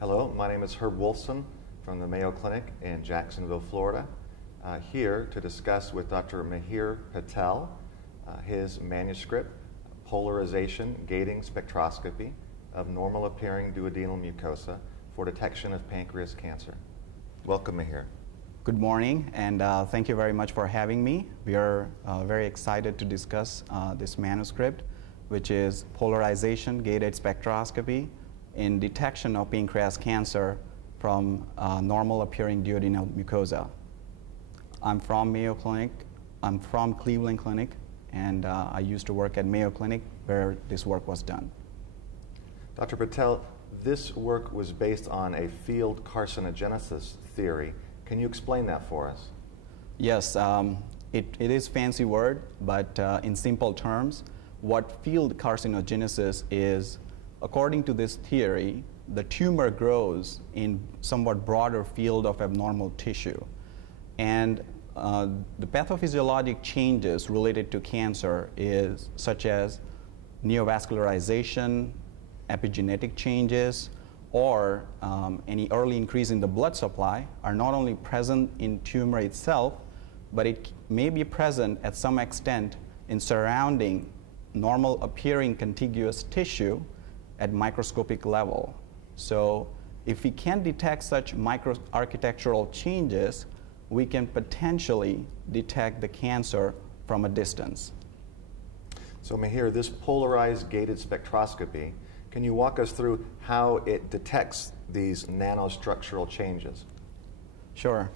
Hello, my name is Herb Wolfsen from the Mayo Clinic in Jacksonville, Florida, here to discuss with Dr. Mihir Patel his manuscript, Polarization Gating Spectroscopy of Normal Appearing Duodenal Mucosa for Detection of Pancreas Cancer. Welcome, Mihir. Good morning, and thank you very much for having me. We are very excited to discuss this manuscript, which is Polarization Gated Spectroscopy in Detection of Pancreas Cancer from Normal Appearing Duodenal Mucosa. I'm from Mayo Clinic. I'm from Cleveland Clinic, and I used to work at Mayo Clinic where this work was done. Dr. Patel, this work was based on a field carcinogenesis theory. Can you explain that for us? Yes, it is a fancy word, but in simple terms, what field carcinogenesis is, according to this theory, the tumor grows in somewhat broader field of abnormal tissue. And the pathophysiologic changes related to cancer is such as neovascularization, epigenetic changes, or any early increase in the blood supply are not only present in tumor itself, but it may be present at some extent in surrounding normal appearing contiguous tissue at microscopic level. So if we can detect such microarchitectural changes, we can potentially detect the cancer from a distance. So Mihir, this polarized gated spectroscopy, can you walk us through how it detects these nanostructural changes? Sure.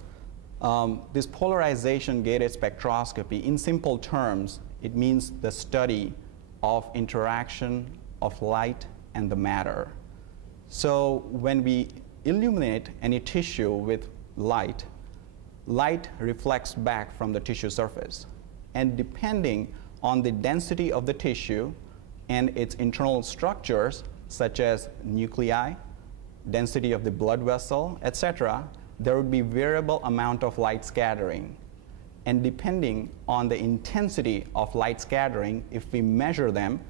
This polarization gated spectroscopy, in simple terms, it means the study of interaction of light and the matter. So when we illuminate any tissue with light, light reflects back from the tissue surface. And depending on the density of the tissue and its internal structures, such as nuclei, density of the blood vessel, etc., there would be variable amount of light scattering. And depending on the intensity of light scattering, if we measure them,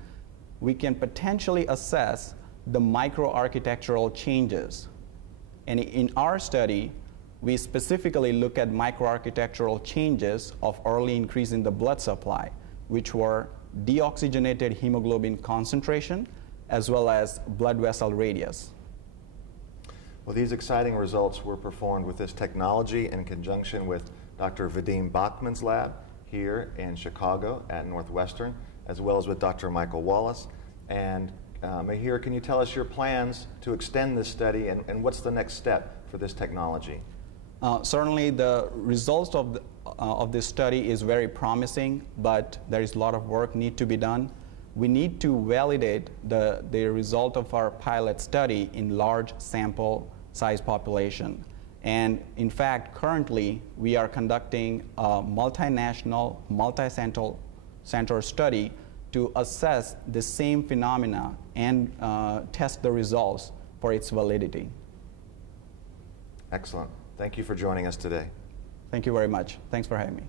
we can potentially assess the microarchitectural changes. And in our study, we specifically look at microarchitectural changes of early increase in the blood supply, which were deoxygenated hemoglobin concentration as well as blood vessel radius. Well, these exciting results were performed with this technology in conjunction with Dr. Vadim Bachman's lab here in Chicago at Northwestern, as well as with Dr. Michael Wallace. And Mihir, can you tell us your plans to extend this study and what's the next step for this technology? Certainly the results of this study is very promising, but there is a lot of work need to be done. We need to validate the result of our pilot study in large sample size population. And in fact, currently we are conducting a multinational, multi-center study to assess the same phenomena and test the results for its validity. Excellent. Thank you for joining us today. Thank you very much. Thanks for having me.